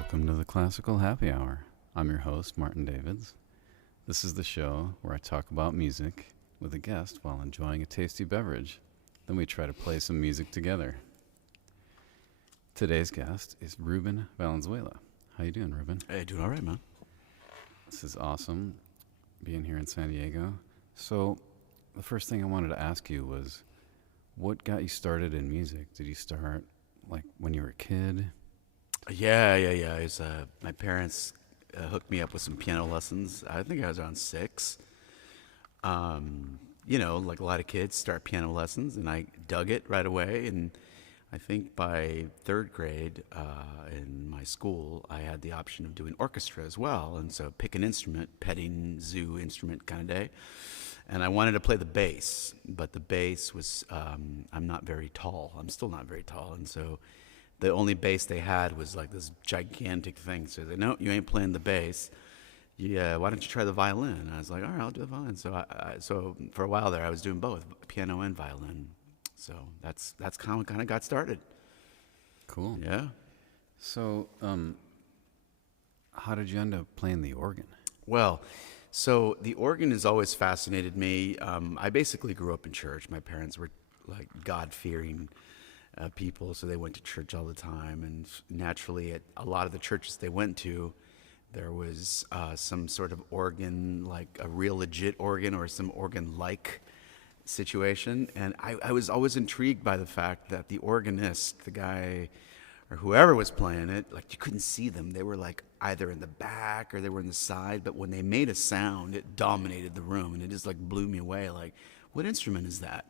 Welcome to the Classical Happy Hour. I'm your host, Martin Davids. This is the show where I talk about music with a guest while enjoying a tasty beverage. Then we try to play some music together. Today's guest is Ruben Valenzuela. How you doing, Ruben? Hey, doing all right, man. This is awesome, being here in San Diego. So, the first thing I wanted to ask you was, what got you started in music? Did you start, like, when you were a kid? Yeah. It's, my parents hooked me up with some piano lessons. I think I was around 6. Like a lot of kids, start piano lessons, and I dug it right away. And I think by 3rd grade in my school, I had the option of doing orchestra as well. And so pick an instrument, petting zoo instrument kind of day. And I wanted to play the bass, but the bass was, I'm not very tall. I'm still not very tall. And so the only bass they had was like this gigantic thing. So they said, no, you ain't playing the bass. Yeah, why don't you try the violin? And I was like, all right, I'll do the violin. So so for a while there, I was doing both, piano and violin. So that's kind of got started. Cool. Yeah. So, how did you end up playing the organ? Well, so the organ has always fascinated me. I basically grew up in church. My parents were like God-fearing people, so they went to church all the time. And naturally, at a lot of the churches they went to, there was some sort of organ, like a real legit organ or some organ-like situation. And I was always intrigued by the fact that the organist, the guy or whoever was playing it, like you couldn't see them. They were like either in the back or they were in the side, but when they made a sound, it dominated the room, and it just like blew me away. Like, what instrument is that?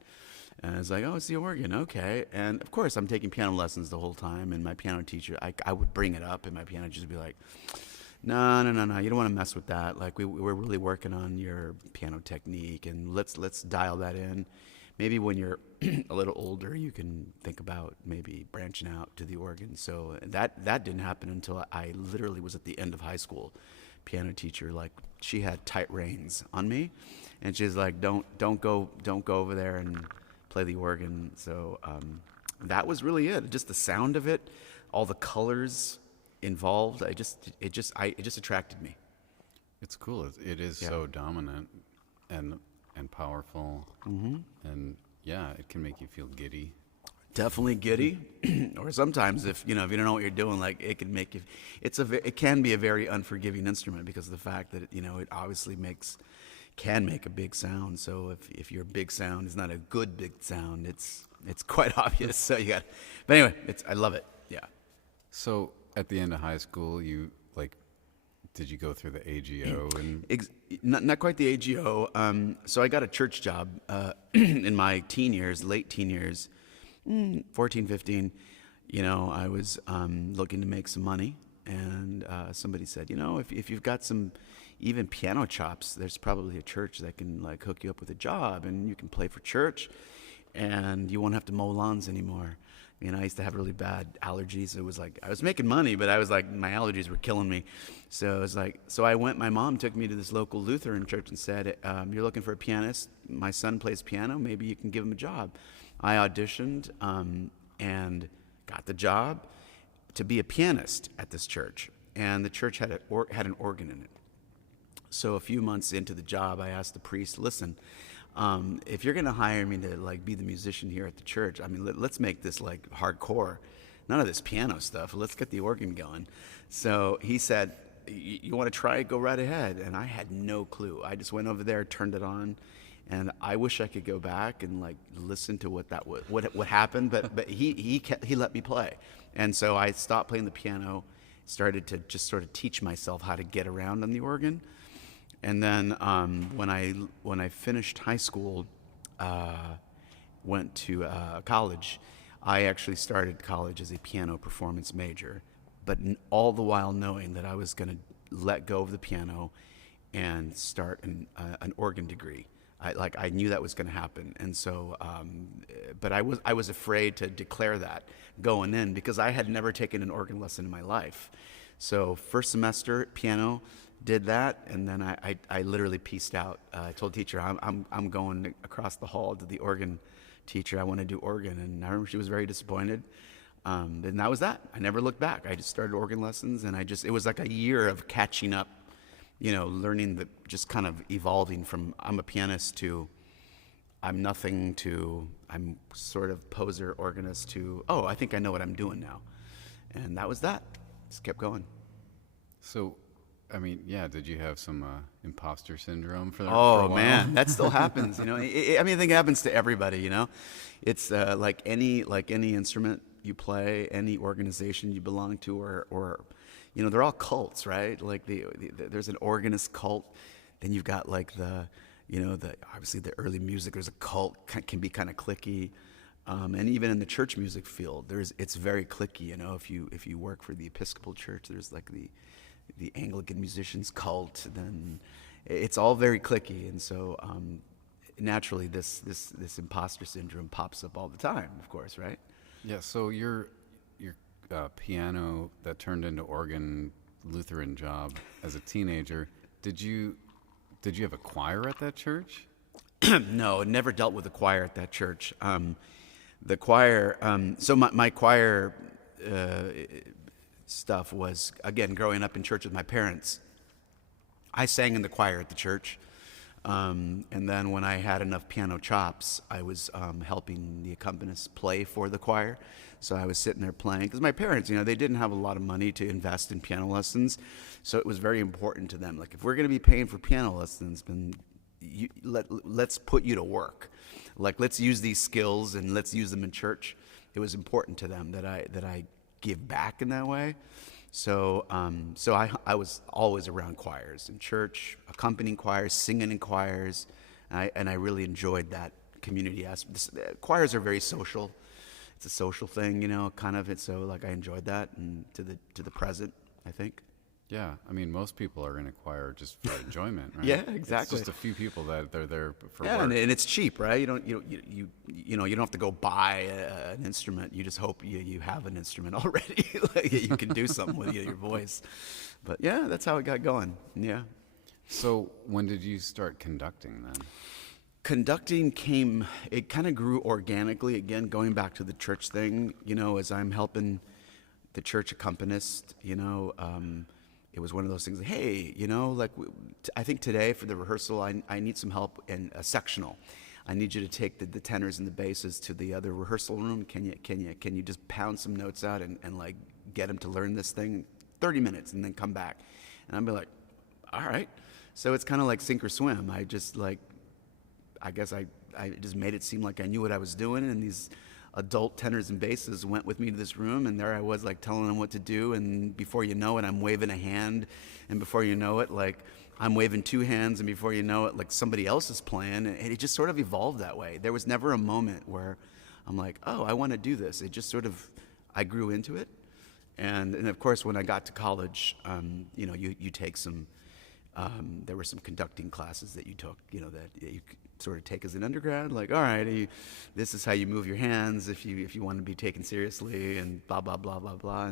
And I was like, oh, it's the organ, okay. And of course, I'm taking piano lessons the whole time, and my piano teacher, I would bring it up, and my piano teacher would be like, no, you don't want to mess with that. Like, we're really working on your piano technique, and let's dial that in. Maybe when you're a little older, you can think about maybe branching out to the organ. So that didn't happen until I literally was at the end of high school. Piano teacher, like, she had tight reins on me, and she's like, don't go over there and play the organ. So that was really it. Just the sound of it, all the colors involved. It just attracted me. It's cool. It is so dominant and powerful, and yeah, it can make you feel giddy. Definitely giddy, or sometimes if you don't know what you're doing, like it can make you. It can be a very unforgiving instrument because of the fact that it obviously can make a big sound. So if your big sound is not a good big sound, it's quite obvious. So but anyway, I love it. Yeah. So at the end of high school, did you go through the AGO and not quite the AGO. So I got a church job in my late teen years, 14, 15. I was looking to make some money, and somebody said, if you've got some even piano chops, there's probably a church that can like hook you up with a job, and you can play for church, and you won't have to mow lawns anymore. I used to have really bad allergies. It was like I was making money, but I was like my allergies were killing me. So it was like, I went. My mom took me to this local Lutheran church and said, "You're looking for a pianist. My son plays piano. Maybe you can give him a job." I auditioned and got the job to be a pianist at this church, and the church had an organ in it. So a few months into the job, I asked the priest, "Listen, if you're going to hire me to like be the musician here at the church, I mean, let's make this like hardcore. None of this piano stuff. Let's get the organ going." So he said, "You want to try it? Go right ahead." And I had no clue. I just went over there, turned it on, and I wish I could go back and like listen to what happened. But he let me play, and so I stopped playing the piano, started to just sort of teach myself how to get around on the organ. And then when I finished high school, went to college, I actually started college as a piano performance major, but all the while knowing that I was going to let go of the piano and start an organ degree. I knew that was going to happen, and so, but I was afraid to declare that going in because I had never taken an organ lesson in my life. So first semester piano. Did that, and then I literally pieced out. I told the teacher, I'm going across the hall to the organ teacher. I want to do organ, and I remember she was very disappointed. And that was that. I never looked back. I just started organ lessons, and it was like a year of catching up, learning just kind of evolving from I'm a pianist to I'm nothing to I'm sort of poser organist to, oh, I think I know what I'm doing now. And that was that. Just kept going. So, I mean, yeah, did you have some imposter syndrome for a Oh while? man, that still happens. I think it happens to everybody. It's like any instrument you play, any organization you belong to, or they're all cults, right? Like there's an organist cult, then you've got like the obviously the early music. There's a cult can be kind of cliquey, and even in the church music field, it's very cliquey. If you work for the Episcopal Church, there's like the Anglican musicians cult, then it's all very cliquey, and so naturally this imposter syndrome pops up all the time, of course, right? Yeah. So your piano that turned into organ Lutheran job as a teenager, did you have a choir at that church? No, never dealt with a choir at that church. The choir, so my choir stuff was, again, growing up in church with my parents. I sang in the choir at the church. And then when I had enough piano chops, I was helping the accompanist play for the choir. So I was sitting there playing, because my parents, they didn't have a lot of money to invest in piano lessons. So it was very important to them. Like, if we're going to be paying for piano lessons, then let's put you to work. Like, let's use these skills and let's use them in church. It was important to them that I give back in that way. So I was always around choirs in church, accompanying choirs, singing in choirs, and I really enjoyed that community aspect. Choirs are very social. It's a social thing, kind of. So like I enjoyed that, and to the present, I think. Yeah, I mean, most people are in a choir just for enjoyment, right? Yeah, exactly. It's just a few people that they're there for yeah, work. and it's cheap, right? You don't have to go buy an instrument. You just hope you have an instrument already, like you can do something with your voice. But yeah, that's how it got going. Yeah. So when did you start conducting then? Conducting it kind of grew organically. Again, going back to the church thing, as I'm helping the church accompanist, it was one of those things. Like, hey, I think today for the rehearsal, I need some help in a sectional. I need you to take the tenors and the basses to the other rehearsal room. Can you just pound some notes out and like get them to learn this thing? 30 minutes and then come back. And I'd be like, all right. So it's kind of like sink or swim. I guess I just made it seem like I knew what I was doing, and these adult tenors and basses went with me to this room, and there I was, like, telling them what to do, and before you know it, I'm waving a hand, and before you know it, like, I'm waving two hands, and before you know it, like, somebody else is playing, and it just sort of evolved that way. There was never a moment where I'm like, oh, I want to do this. It just sort of, I grew into it, and of course, when I got to college, you take some, there were some conducting classes that you took, that you sort of take as an undergrad, like, all right, this is how you move your hands if you want to be taken seriously, and blah blah blah blah blah.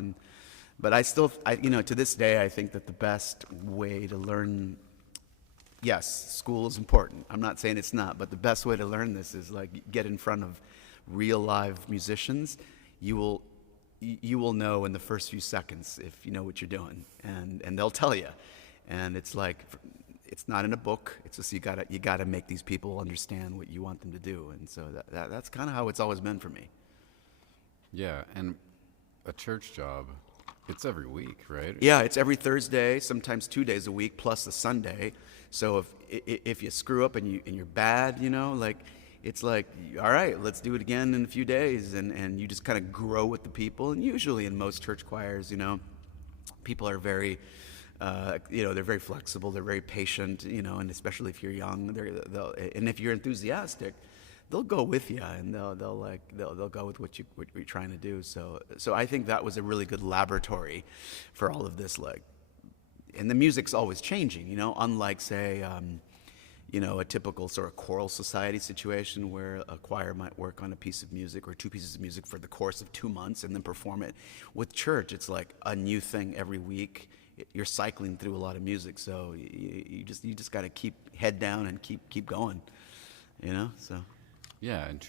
But I still, to this day, I think that the best way to learn, yes, school is important. I'm not saying it's not, but the best way to learn this is like get in front of real live musicians. You will know in the first few seconds if you know what you're doing, and they'll tell you. And it's like, it's not in a book. It's just you gotta make these people understand what you want them to do. And so that's kind of how it's always been for me. Yeah, and a church job, it's every week, right? Yeah, it's every Thursday, sometimes 2 days a week, plus a Sunday. So if you screw up and you're bad, like, it's like, all right, let's do it again in a few days. And you just kind of grow with the people. And usually in most church choirs, people are very... they're very flexible. They're very patient, and especially if you're young, and if you're enthusiastic, they'll go with you, and they'll go with what you're trying to do. So I think that was a really good laboratory for all of this. Like, and the music's always changing, unlike say, a typical sort of choral society situation where a choir might work on a piece of music or two pieces of music for the course of 2 months and then perform it. With church, it's like a new thing every week. You're cycling through a lot of music, so you just got to keep head down and keep going, So. Yeah, and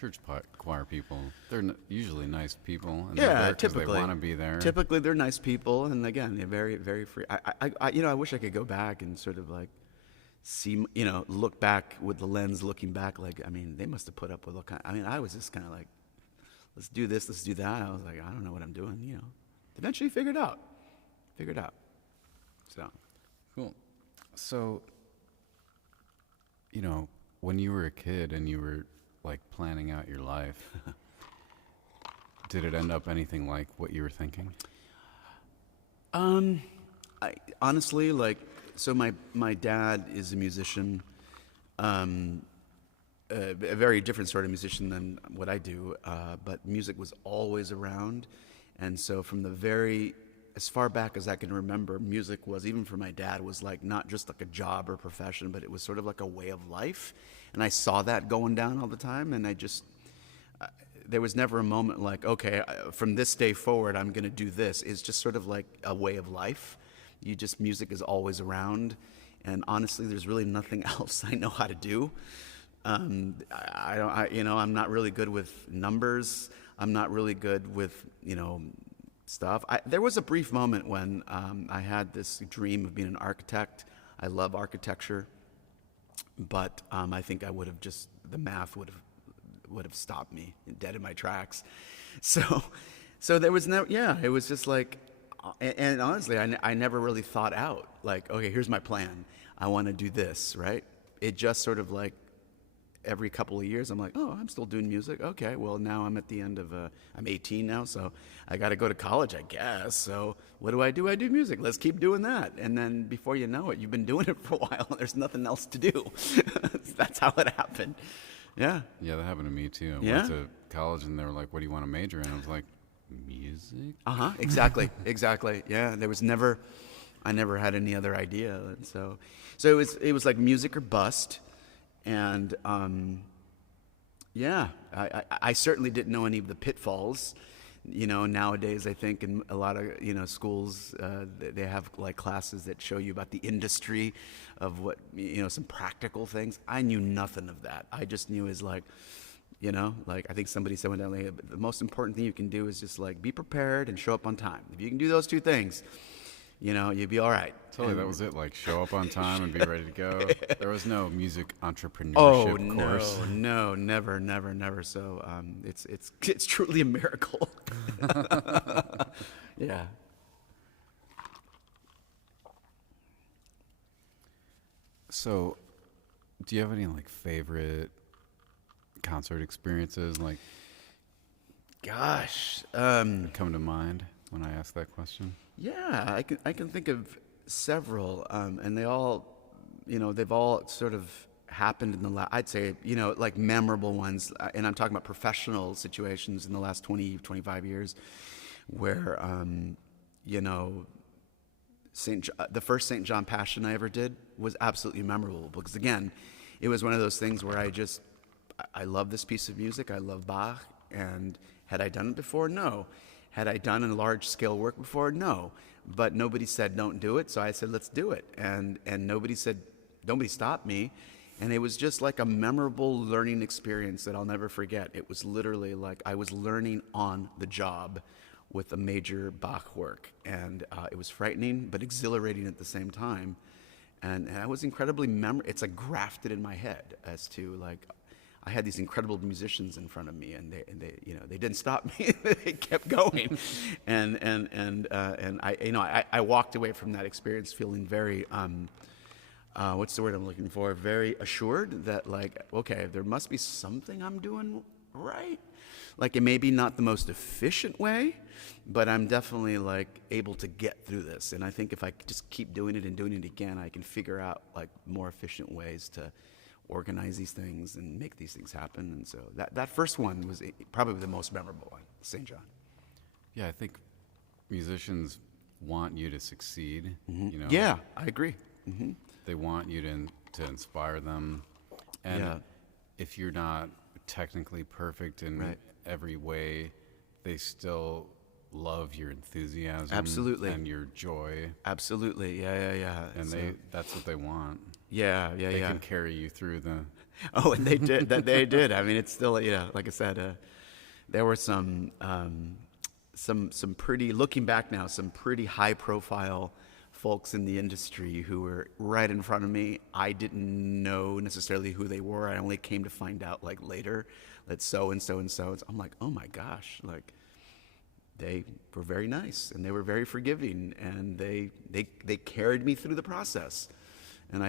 choir people, they're usually nice people. And Yeah, they're there 'cause typically. they want to be there. Typically, they're nice people, and again, they're very, very free. I wish I could go back and sort of like see, look back with the lens, looking back. Like, I mean, they must have put up with all kind. I mean, I was just kind of like, let's do this, let's do that. I was like, I don't know what I'm doing. Eventually, figured out. So, Cool. So, when you were a kid and you were like planning out your life, did it end up anything like what you were thinking? I honestly like. So my dad is a musician, a very different sort of musician than what I do, but music was always around, and so from as far back as I can remember, music was, even for my dad, was like not just like a job or profession, but it was sort of like a way of life, and I saw that going down all the time, and there was never a moment like, okay, from this day forward, I'm going to do this. It's just sort of like a way of life. Music is always around, and honestly, there's really nothing else I know how to do. I'm not really good with numbers. I'm not really good with, stuff. There was a brief moment when I had this dream of being an architect. I love architecture, but I think the math would have stopped me dead in my tracks. So there was it was just like, and honestly, I never really thought out, like, okay, here's my plan. I want to do this, right? It just sort of like every couple of years, I'm like, oh, I'm still doing music. Okay, well, now I'm at the end of, I'm 18 now, so I got to go to college, I guess. So what do? I do music. Let's keep doing that. And then before you know it, you've been doing it for a while. There's nothing else to do. That's how it happened. Yeah. Yeah, that happened to me too. I Yeah? went to college and they were like, what do you want to major in? I was like, music? Exactly. Yeah, I never had any other idea. And so it was like music or bust. And I certainly didn't know any of the pitfalls. Nowadays I think in a lot of schools they have like classes that show you about the industry of what some practical things. I knew nothing of that. I just knew is like I think somebody said one day, like, the most important thing you can do is just like be prepared and show up on time. If you can do those two things, you'd be all right. Totally, that was it. Like show up on time and be ready to go. There was no music entrepreneurship course. No, never. So it's truly a miracle. Yeah. So, do you have any like favorite concert experiences like Gosh, that come to mind when I ask that question? yeah, I can think of several, and they all, they've all sort of happened in the last, I'd say, like memorable ones, and I'm talking about professional situations in the last 20, 25 years, where, the first St. John Passion I ever did was absolutely memorable because, again, it was one of those things where I love this piece of music. I love Bach. And had I done it before? No. Had I done a large-scale work before? No. But nobody said don't do it, so I said let's do it. And nobody stopped me. And it was just like a memorable learning experience that I'll never forget. It was literally like I was learning on the job with a major Bach work. And it was frightening but exhilarating at the same time. And I was incredibly it's like grafted in my head as to like I had these incredible musicians in front of me, and they didn't stop me. They kept going, and I walked away from that experience feeling very what's the word I'm looking for? Very assured that like, okay, there must be something I'm doing right. Like it may be not the most efficient way, but I'm definitely like able to get through this. And I think if I just keep doing it and doing it again, I can figure out like more efficient ways to organize these things and make these things happen. And so that first one was probably the most memorable one, St. John. Yeah, I think musicians want you to succeed. Mm-hmm. Yeah, I agree. Mm-hmm. They want you to inspire them. And if you're not technically perfect in every way, they still love your enthusiasm. Absolutely. And your joy. Absolutely. Yeah. And that's what they want. Yeah. They can carry you through Oh, and they did. That they did. I mean, it's still, like I said, there were some pretty, looking back now, some pretty high profile folks in the industry who were right in front of me. I didn't know necessarily who they were. I only came to find out like later that so and so and so. I'm like, oh my gosh, like they were very nice and they were very forgiving and they carried me through the process. And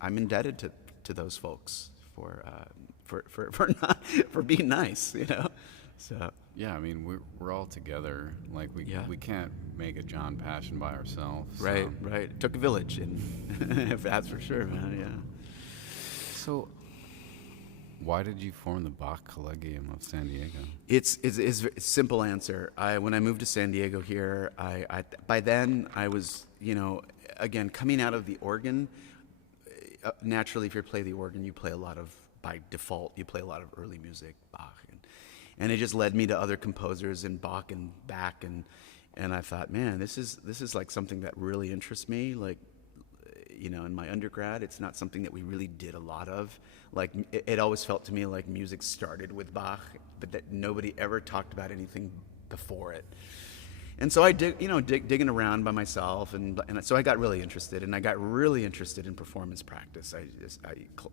I'm indebted to those folks for being nice, So Yeah, I mean, we're all together. Like, we can't make a John Passion by ourselves. right. It took a village, and that's for sure, man. Yeah. So, why did you form the Bach Collegium of San Diego? It's a simple answer. When I moved to San Diego here, I by then I was, again, coming out of the organ. Naturally, if you play the organ, you play a lot of, by default, you play a lot of early music, Bach, and it just led me to other composers in Bach and Bach, and I thought, man, this is like something that really interests me. Like, in my undergrad, it's not something that we really did a lot of. Like, it always felt to me like music started with Bach, but that nobody ever talked about anything before it. And so I digging around by myself, and so I got really interested, and I got really interested in performance practice.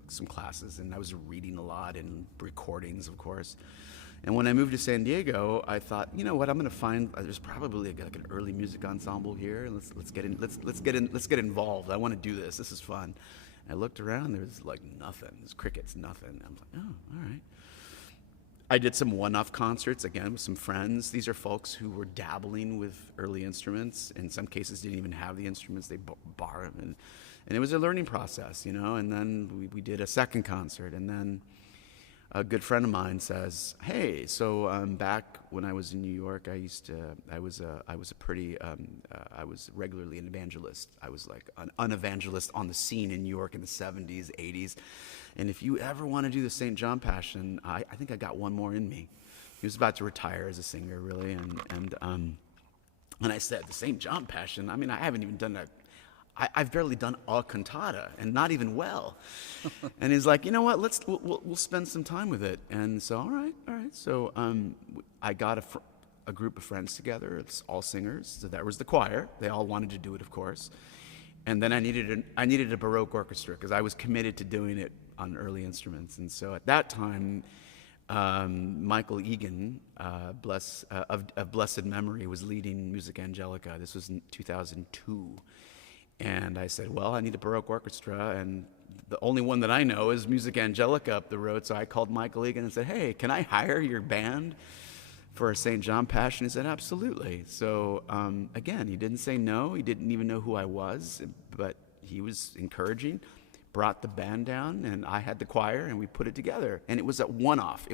Some classes, and I was reading a lot and recordings, of course. And when I moved to San Diego, I thought, you know what, I'm going to find there's probably like an early music ensemble here. Let's get involved. I want to do this. This is fun. I looked around. There's like nothing. There's crickets. Nothing. I'm like, oh, all right. I did some one-off concerts, again, with some friends. These are folks who were dabbling with early instruments. In some cases, didn't even have the instruments. They borrowed them. And it was a learning process, And then we did a second concert. And then a good friend of mine says, hey, so back when I was in New York, I was regularly an evangelist. I was like an evangelist on the scene in New York in the 70s, 80s. And if you ever want to do the St. John Passion, I think I got one more in me. He was about to retire as a singer, really. And I said, the St. John Passion? I mean, I haven't even done I've barely done a cantata, and not even well. And he's like, you know what? We'll spend some time with it. And so, all right. So I got a group of friends together. It's all singers. So that was the choir. They all wanted to do it, of course. And then I needed a Baroque orchestra because I was committed to doing it on early instruments. And so at that time, Michael Egan, of blessed memory, was leading Music Angelica. This was in 2002. And I said, well, I need a Baroque orchestra, and the only one that I know is Music Angelica up the road. So I called Michael Egan and said, hey, can I hire your band for a St. John Passion? He said, absolutely. So again, he didn't say no. He didn't even know who I was, but he was encouraging, brought the band down, and I had the choir, and we put it together. And it was a one-off.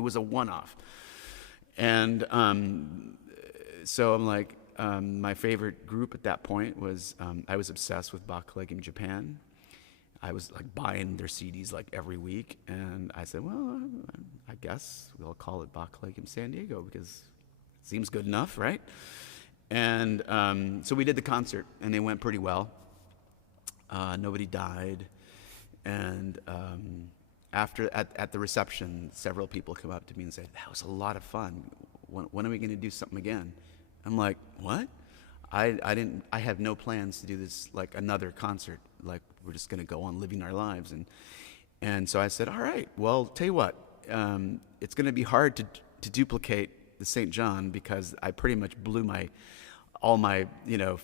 And so I'm like, my favorite group at that point was, I was obsessed with Bach Collegium Japan. I was like buying their CDs like every week, and I said, well, I guess we'll call it Bach Collegium San Diego because it seems good enough, right? And so we did the concert, and it went pretty well. Nobody died, and at the reception, several people come up to me and say, that was a lot of fun. When are we going to do something again? I'm like, what? I have no plans to do this like another concert. Like, we're just going to go on living our lives. And so I said, all right, well, tell you what, it's going to be hard to duplicate the St. John because I pretty much blew all my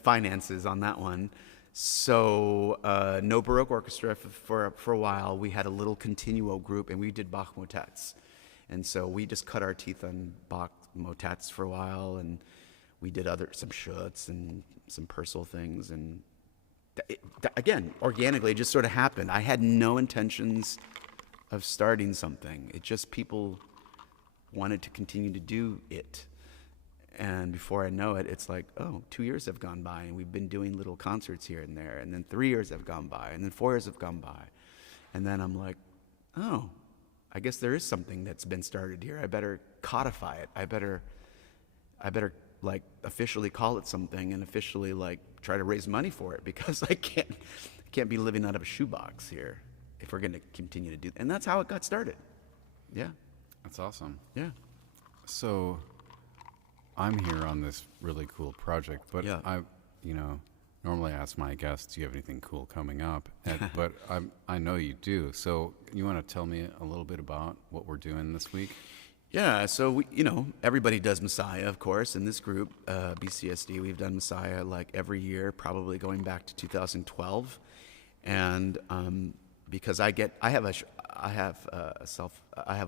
finances on that one. So no Baroque orchestra for a while. We had a little continuo group, and we did Bach motets. And so we just cut our teeth on Bach motets for a while, and we did some Schutz and some Purcell things, and again, organically, it just sort of happened. I had no intentions of starting something. It just, people wanted to continue to do it. And before I know it, it's like, 2 years have gone by, and we've been doing little concerts here and there, and then 3 years have gone by, and then 4 years have gone by. And then I'm like, I guess there is something that's been started here. I better codify it. I better like officially call it something and officially like try to raise money for it because I can't be living out of a shoebox here. if we're going to continue to do, and that's how it got started. Yeah, That's awesome. yeah, So I'm here on this really cool project, but Yeah. normally I ask my guests, do you have anything cool coming up? But I know you do. So you want to tell me a little bit about what we're doing this week? yeah. So we, everybody does Messiah, of course. In this group, BCSD, we've done Messiah like every year, probably going back to 2012, and because I have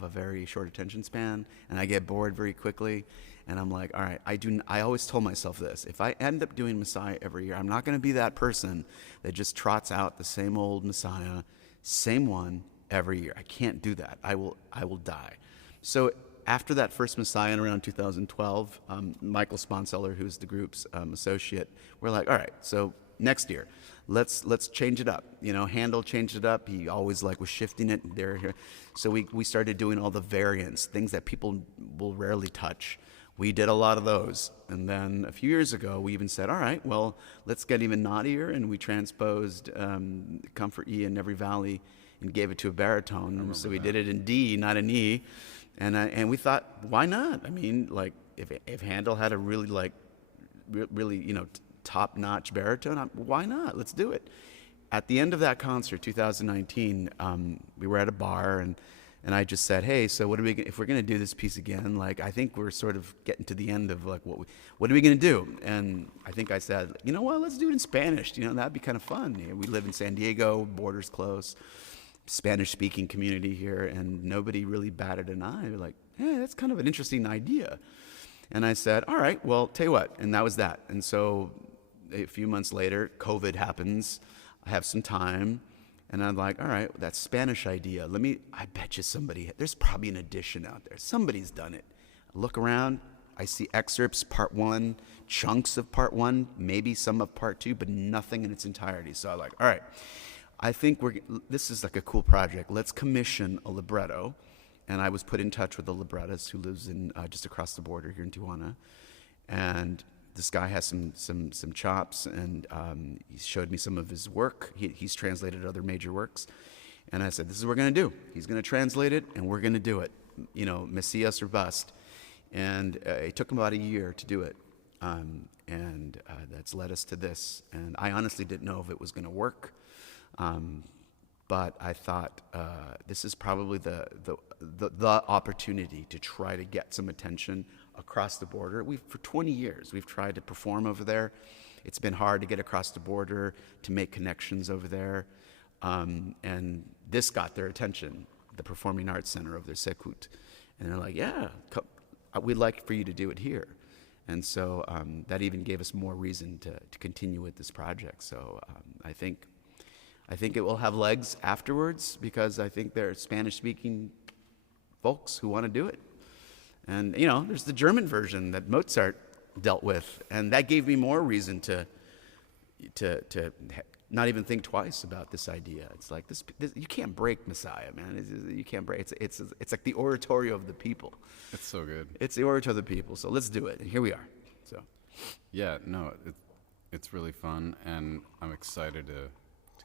a very short attention span, and I get bored very quickly. And I'm like, all right, I always told myself this: if I end up doing Messiah every year, I'm not going to be that person that just trots out the same old Messiah, same one every year. I can't do that. I will die. So after that first Messiah in around 2012, Michael Sponseller, who's the group's associate, we're like, all right, so next year, let's change it up. Handel changed it up. He always was shifting it there here. So we started doing all the variants, things that people will rarely touch. We did a lot of those. And then a few years ago, we even said, all right, well, let's get even naughtier. And we transposed Comfort E in Every Valley and gave it to a baritone. So we did it in D, not an E. And we thought, why not? I mean, if Handel had a really, top-notch baritone, why not? Let's do it. At the end of that concert, 2019, we were at a bar, and I just said, hey, so if we're going to do this piece again, I think we're sort of getting to the end of what are we going to do? And I think I said, you know what, let's do it in Spanish. That'd be kind of fun. We live in San Diego, borders close, Spanish-speaking community here, and nobody really batted an eye. They're like, hey, that's kind of an interesting idea. And I said, all right, well, tell you what, and that was that. And so a few months later, COVID happens. I have some time. And I'm like, all right, that Spanish idea, I bet you there's probably an edition out there. Somebody's done it. I look around, I see excerpts, part 1, chunks of part 1, maybe some of part 2, but nothing in its entirety. So I'm like, all right, I think this is like a cool project. Let's commission a libretto. And I was put in touch with a librettist who lives in just across the border here in Tijuana. And this guy has some chops, and he showed me some of his work. He's translated other major works. And I said, this is what we're going to do. He's going to translate it, and we're going to do it. Messias or bust. And it took him about a year to do it. And that's led us to this. And I honestly didn't know if it was going to work. But I thought this is probably the opportunity to try to get some attention across the border. For 20 years, we've tried to perform over there. It's been hard to get across the border, to make connections over there. And this got their attention, the Performing Arts Center of their Sekut. And they're like, yeah, we'd like for you to do it here. And so that even gave us more reason to continue with this project. So I think it will have legs afterwards, because I think there are Spanish-speaking folks who want to do it. And, there's the German version that Mozart dealt with, and that gave me more reason to not even think twice about this idea. It's like, this you can't break Messiah, man. You can't break. It's like the oratorio of the people. It's so good. It's the oratorio of the people, so let's do it. And here we are. So, Yeah, no, it's really fun, and I'm excited to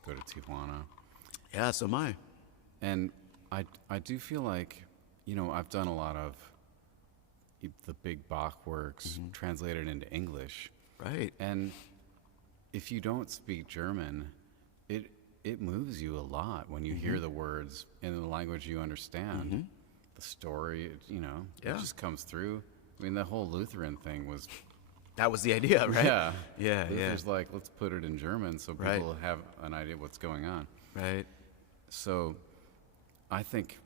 go to Tijuana. yeah, so am I. And I do feel like, I've done a lot of the big Bach works translated into English. Right. And if you don't speak German, it moves you a lot when you hear the words in the language you understand. The story, Yeah. it just comes through. I mean, the whole Lutheran thing was... That was the idea, right? Yeah. Yeah. Luther's like, let's put it in German so people have an idea what's going on. Right. So I think,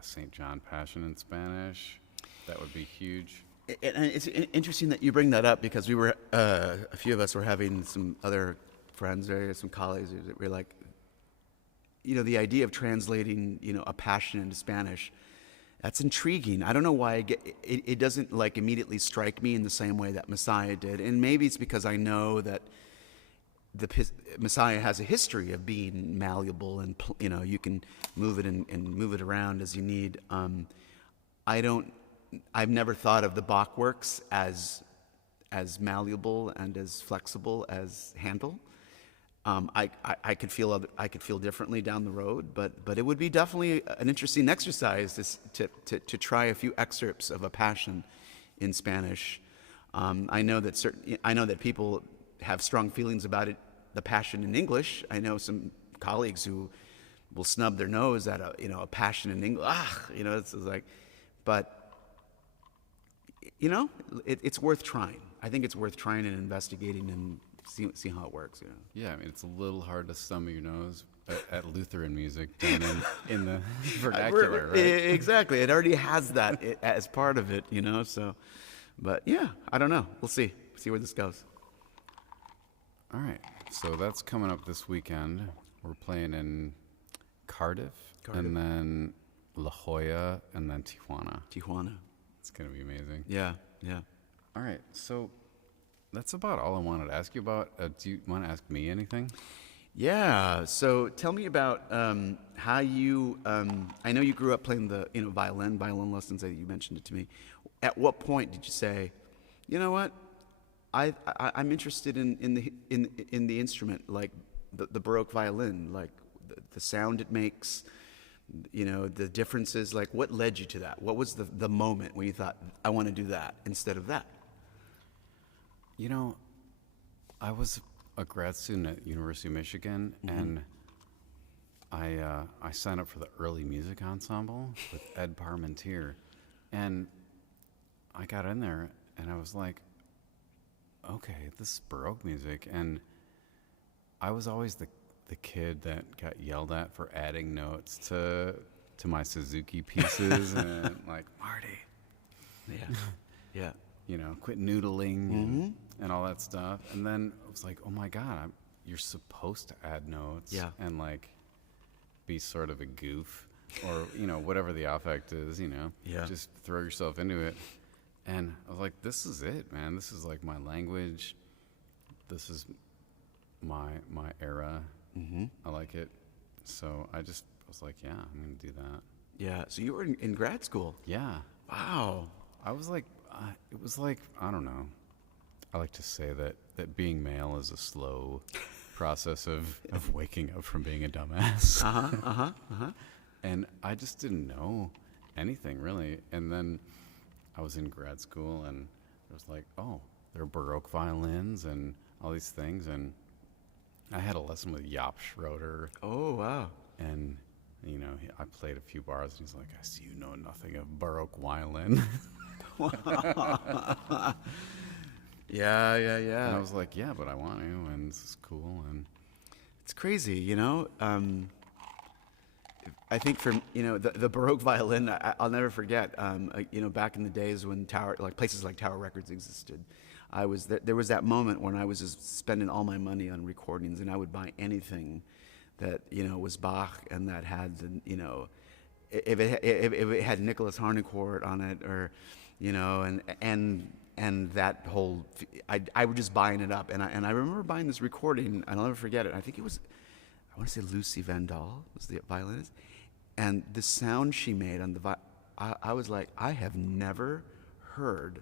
St. John Passion in Spanish, that would be huge. And it's interesting that you bring that up, because we were, a few of us were having some other friends, some colleagues, that were like, the idea of translating, a passion into Spanish, that's intriguing. I don't know why it doesn't immediately strike me in the same way that Messiah did. And maybe it's because I know that the Messiah has a history of being malleable, and you can move it and move it around as you need. I've never thought of the Bach works as malleable and as flexible as Handel. I could feel differently down the road, but it would be definitely an interesting exercise to try a few excerpts of a Passion in Spanish. I know that people have strong feelings about it, the Passion in English. I know some colleagues who will snub their nose at a Passion in English. It's like, but it's worth trying. I think it's worth trying and investigating and see how it works. Yeah, I mean, it's a little hard to stumble your nose at Lutheran music done in the vernacular, right? Exactly. It already has that as part of it, so. But yeah, I don't know. We'll see where this goes. All right, so that's coming up this weekend. We're playing in Cardiff. And then La Jolla, and then Tijuana. It's going to be amazing. Yeah. All right, so that's about all I wanted to ask you about. Do you want to ask me anything? Yeah, so tell me about how you, I know you grew up playing the violin lessons, that you mentioned it to me. At what point did you say, you know what, I'm interested in the instrument, like the Baroque violin, like the sound it makes, the differences, like what led you to that? What was the moment when you thought, I want to do that instead of that? I was a grad student at University of Michigan, and I signed up for the early music ensemble with Ed Parmentier, and I got in there, and I was like, okay, this is Baroque music, and I was always the kid that got yelled at for adding notes to my Suzuki pieces, and like, Marty, yeah. Quit noodling and all that stuff. And then I was like, oh my God, you're supposed to add notes and like be sort of a goof or, whatever the affect is, just throw yourself into it. And I was like, this is it, man. This is like my language. This is my era. I like it. So I was like, yeah, I'm going to do that. Yeah. So you were in grad school? Yeah. Wow. I was like, it was like, I don't know. I like to say that being male is a slow process of waking up from being a dumbass. And I just didn't know anything really. And then I was in grad school, and it was like, oh, there are Baroque violins and all these things. And I had a lesson with Jaap Schroeder. Oh, wow. And, I played a few bars, and he's like, I see you know nothing of Baroque violin. Yeah. And I was like, yeah, but I want to, and this is cool. And it's crazy, I think for the Baroque violin, I'll never forget. Back in the days when places like Tower Records existed, there was that moment when I was just spending all my money on recordings, and I would buy anything that was Bach and that had if it had Nicholas Harnoncourt on it, or and that whole, I was just buying it up, and I remember buying this recording, and I'll never forget it. I think it was, I want to say Lucy Vandal was the violinist, and the sound she made on the I was like, I have never heard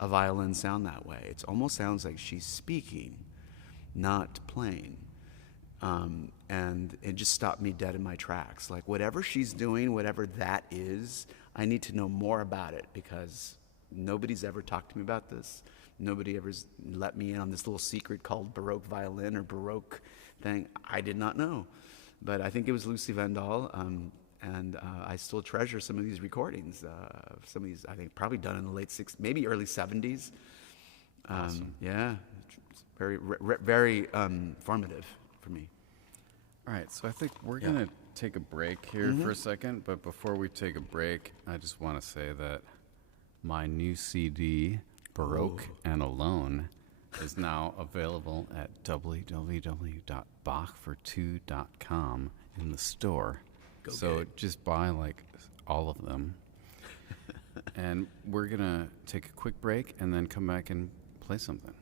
a violin sound that way. It almost sounds like she's speaking, not playing. And it just stopped me dead in my tracks. Like, whatever she's doing, whatever that is, I need to know more about it, because nobody's ever talked to me about this. Nobody ever's let me in on this little secret called Baroque violin or Baroque thing. I did not know. But I think it was Lucy Vandal, and I still treasure some of these recordings. Some of these, I think, probably done in the late 60s, maybe early 70s. Awesome. Yeah, it's very formative for me. all right, so I think we're going to take a break here for a second. But before we take a break, I just want to say that my new CD, Baroque and Alone, is now available at www.bachfor2.com in the store. So just buy like all of them. And we're going to take a quick break and then come back and play something.